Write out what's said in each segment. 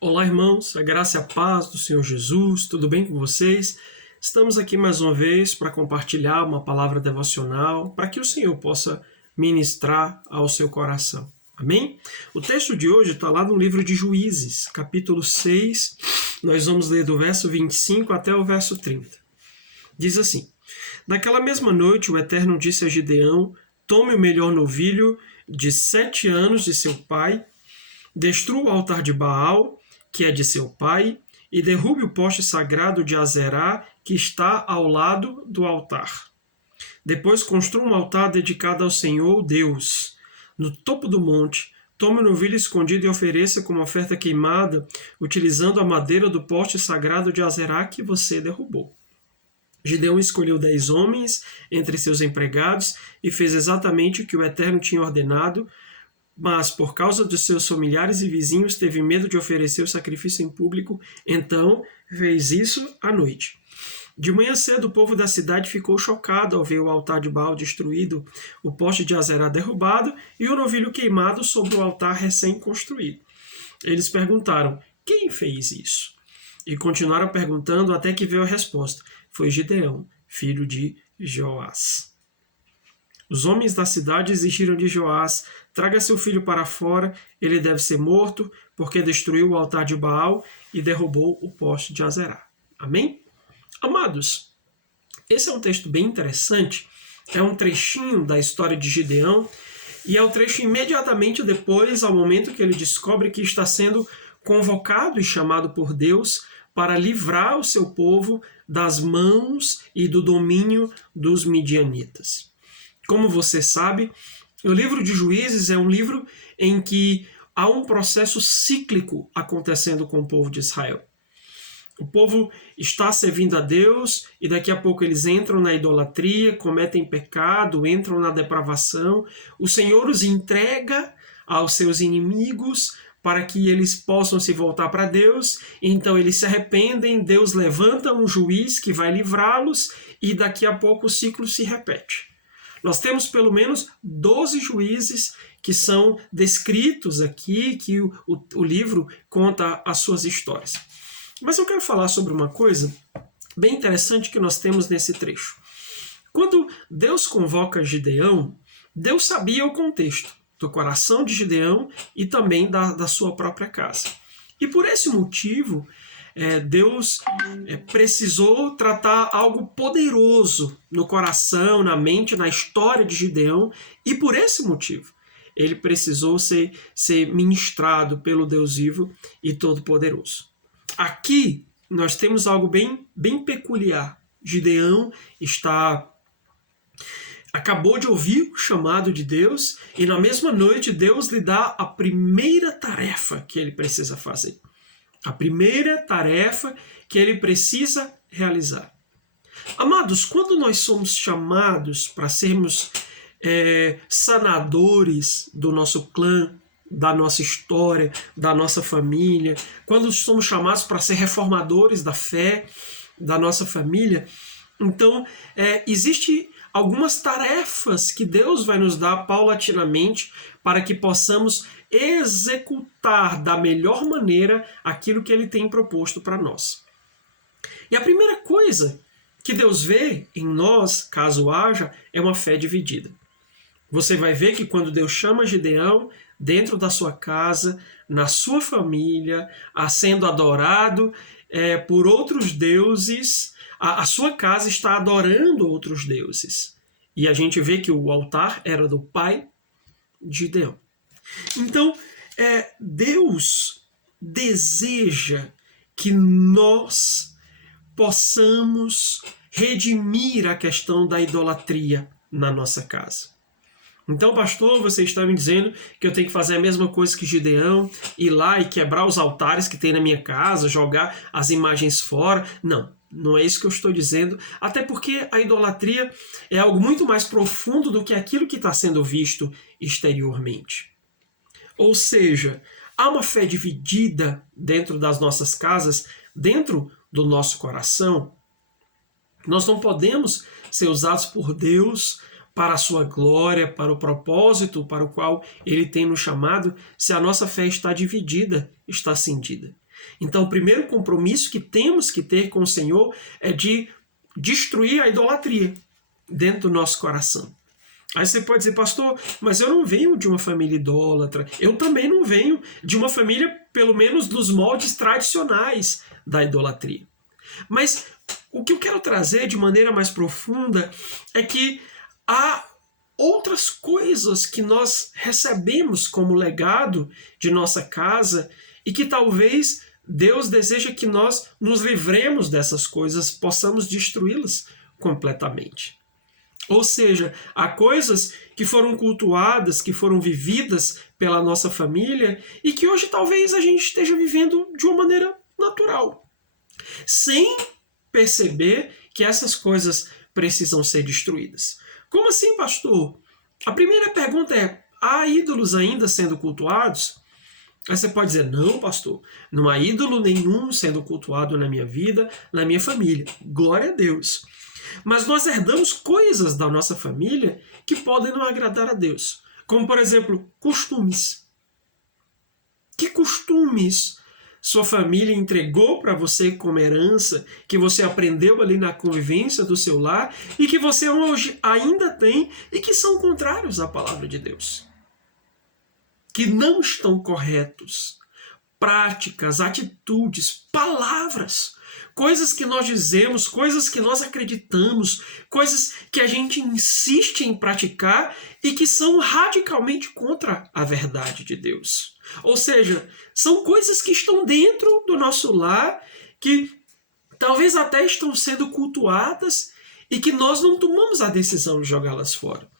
Olá, irmãos, a graça e a paz do Senhor Jesus, tudo bem com vocês? Estamos aqui mais uma vez para compartilhar uma palavra devocional para que o Senhor possa ministrar ao seu coração. Amém? O texto de hoje está lá no livro de Juízes, capítulo 6, nós vamos ler do verso 25 até o verso 30. Diz assim: Naquela mesma noite o Eterno disse a Gideão: Tome o melhor novilho de 7 anos de seu pai, destrua o altar de Baal, que é de seu pai, e derrube o poste sagrado de Azerá, que está ao lado do altar. Depois construa um altar dedicado ao Senhor Deus. No topo do monte, tome o novilho escondido e ofereça como oferta queimada, utilizando a madeira do poste sagrado de Azerá que você derrubou. Gideão escolheu 10 homens entre seus empregados e fez exatamente o que o Eterno tinha ordenado, mas por causa dos seus familiares e vizinhos teve medo de oferecer o sacrifício em público, então fez isso à noite. De manhã cedo o povo da cidade ficou chocado ao ver o altar de Baal destruído, o poste de Azerá derrubado e o novilho queimado sobre o altar recém-construído. Eles perguntaram: quem fez isso? E continuaram perguntando até que veio a resposta: foi Gideão, filho de Joás. Os homens da cidade exigiram de Joás: traga seu filho para fora, ele deve ser morto, porque destruiu o altar de Baal e derrubou o poste de Azerá. Amém? Amados, esse é um texto bem interessante, é um trechinho da história de Gideão, e é o trecho imediatamente depois, ao momento que ele descobre que está sendo convocado e chamado por Deus para livrar o seu povo das mãos e do domínio dos midianitas. Como você sabe, o livro de Juízes é um livro em que há um processo cíclico acontecendo com o povo de Israel. O povo está servindo a Deus e daqui a pouco eles entram na idolatria, cometem pecado, entram na depravação. O Senhor os entrega aos seus inimigos para que eles possam se voltar para Deus. Então eles se arrependem, Deus levanta um juiz que vai livrá-los e daqui a pouco o ciclo se repete. Nós temos pelo menos 12 juízes que são descritos aqui, que o livro conta as suas histórias. Mas eu quero falar sobre uma coisa bem interessante que nós temos nesse trecho. Quando Deus convoca Gideão, Deus sabia o contexto do coração de Gideão e também da sua própria casa. E por esse motivo, Deus precisou tratar algo poderoso no coração, na mente, na história de Gideão, e por esse motivo ele precisou ser ministrado pelo Deus vivo e todo-poderoso. Aqui nós temos algo bem peculiar. Gideão acabou de ouvir o chamado de Deus e na mesma noite Deus lhe dá a primeira tarefa que ele precisa fazer. A primeira tarefa que ele precisa realizar. Amados, quando nós somos chamados para sermos sanadores do nosso clã, da nossa história, da nossa família, quando somos chamados para ser reformadores da fé da nossa família, então existe algumas tarefas que Deus vai nos dar paulatinamente para que possamos executar da melhor maneira aquilo que Ele tem proposto para nós. E a primeira coisa que Deus vê em nós, caso haja, é uma fé dividida. Você vai ver que quando Deus chama Gideão, dentro da sua casa, na sua família, sendo adorado por outros deuses, a sua casa está adorando outros deuses. E a gente vê que o altar era do pai de Gideão. Então, Deus deseja que nós possamos redimir a questão da idolatria na nossa casa. Então, pastor, você está me dizendo que eu tenho que fazer a mesma coisa que Gideão, ir lá e quebrar os altares que tem na minha casa, jogar as imagens fora? Não é isso que eu estou dizendo, até porque a idolatria é algo muito mais profundo do que aquilo que está sendo visto exteriormente. Ou seja, há uma fé dividida dentro das nossas casas, dentro do nosso coração. Nós não podemos ser usados por Deus para a sua glória, para o propósito para o qual Ele tem nos chamado, se a nossa fé está dividida, está cindida. Então, o primeiro compromisso que temos que ter com o Senhor é de destruir a idolatria dentro do nosso coração. Aí você pode dizer, pastor, mas eu não venho de uma família idólatra, eu também não venho de uma família, pelo menos dos moldes tradicionais da idolatria. Mas o que eu quero trazer de maneira mais profunda é que há outras coisas que nós recebemos como legado de nossa casa e que talvez Deus deseja que nós nos livremos dessas coisas, possamos destruí-las completamente. Ou seja, há coisas que foram cultuadas, que foram vividas pela nossa família e que hoje talvez a gente esteja vivendo de uma maneira natural, sem perceber que essas coisas precisam ser destruídas. Como assim, pastor? A primeira pergunta é, há ídolos ainda sendo cultuados? Aí você pode dizer, não, pastor, não há ídolo nenhum sendo cultuado na minha vida, na minha família. Glória a Deus. Mas nós herdamos coisas da nossa família que podem não agradar a Deus. Como, por exemplo, costumes. Que costumes sua família entregou para você como herança, que você aprendeu ali na convivência do seu lar e que você hoje ainda tem e que são contrários à palavra de Deus? Que não estão corretos. Práticas, atitudes, palavras, coisas que nós dizemos, coisas que nós acreditamos, coisas que a gente insiste em praticar e que são radicalmente contra a verdade de Deus. Ou seja, são coisas que estão dentro do nosso lar, que talvez até estão sendo cultuadas e que nós não tomamos a decisão de jogá-las fora.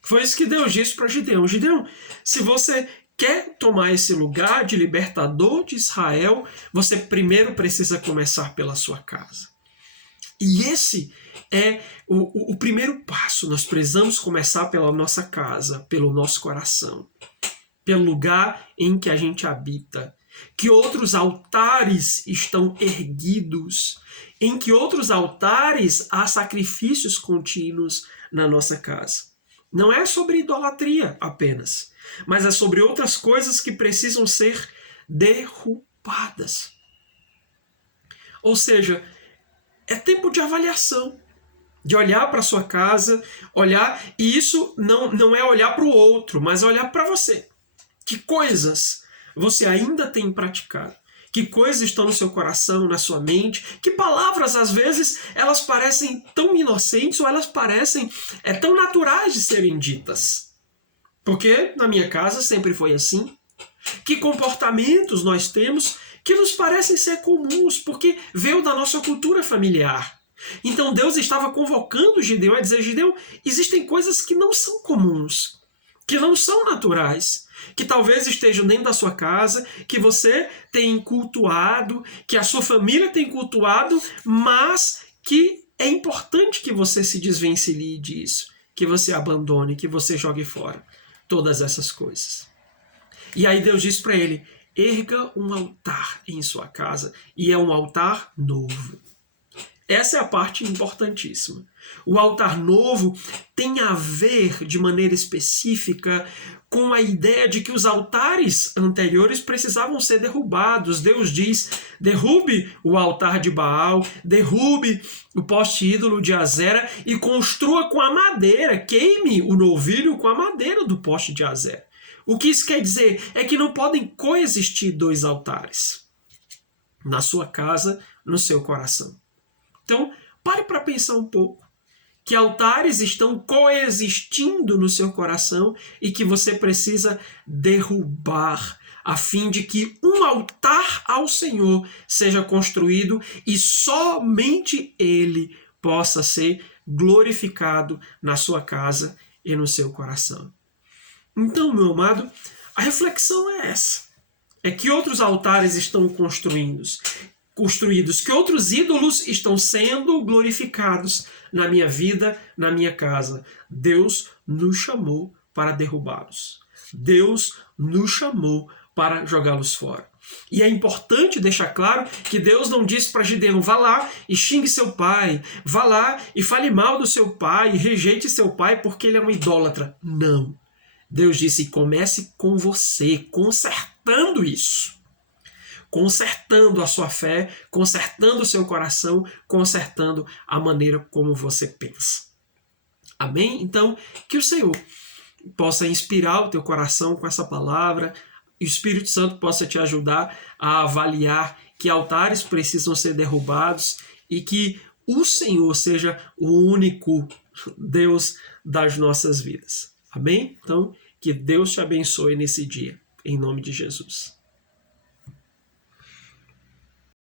Foi isso que Deus disse para Gideão. Gideão, se você quer tomar esse lugar de libertador de Israel, você primeiro precisa começar pela sua casa. E esse é o primeiro passo. Nós precisamos começar pela nossa casa, pelo nosso coração, pelo lugar em que a gente habita. Que outros altares estão erguidos, em que outros altares há sacrifícios contínuos na nossa casa. Não é sobre idolatria apenas, mas é sobre outras coisas que precisam ser derrubadas. Ou seja, é tempo de avaliação, de olhar para a sua casa, olhar, e isso não é olhar para o outro, mas olhar para você. Que coisas você ainda tem praticado? Que coisas estão no seu coração, na sua mente? Que palavras, às vezes, elas parecem tão inocentes ou elas parecem tão naturais de serem ditas? Porque na minha casa sempre foi assim. Que comportamentos nós temos que nos parecem ser comuns, porque veio da nossa cultura familiar. Então Deus estava convocando Gideão a dizer, Gideão, existem coisas que não são comuns, que não são naturais, que talvez estejam dentro da sua casa, que você tem cultuado, que a sua família tem cultuado, mas que é importante que você se desvencilhe disso, que você abandone, que você jogue fora todas essas coisas. E aí Deus diz para ele, erga um altar em sua casa, e é um altar novo. Essa é a parte importantíssima. O altar novo tem a ver, de maneira específica, com a ideia de que os altares anteriores precisavam ser derrubados. Deus diz, derrube o altar de Baal, derrube o poste ídolo de Azera e construa com a madeira, queime o novilho com a madeira do poste de Azera. O que isso quer dizer? É que não podem coexistir dois altares na sua casa, no seu coração. Então, pare para pensar um pouco. Que altares estão coexistindo no seu coração e que você precisa derrubar, a fim de que um altar ao Senhor seja construído e somente Ele possa ser glorificado na sua casa e no seu coração. Então, meu amado, a reflexão é essa. É que outros altares estão construídos, que outros ídolos estão sendo glorificados na minha vida, na minha casa. Deus nos chamou para derrubá-los. Deus nos chamou para jogá-los fora. E é importante deixar claro que Deus não disse para Gideão, vá lá e xingue seu pai, vá lá e fale mal do seu pai, e rejeite seu pai porque ele é um idólatra. Não. Deus disse, comece com você, consertando isso. consertando a sua fé, consertando o seu coração, consertando a maneira como você pensa. Amém? Então, que o Senhor possa inspirar o teu coração com essa palavra, e o Espírito Santo possa te ajudar a avaliar que altares precisam ser derrubados e que o Senhor seja o único Deus das nossas vidas. Amém? Então, que Deus te abençoe nesse dia, em nome de Jesus.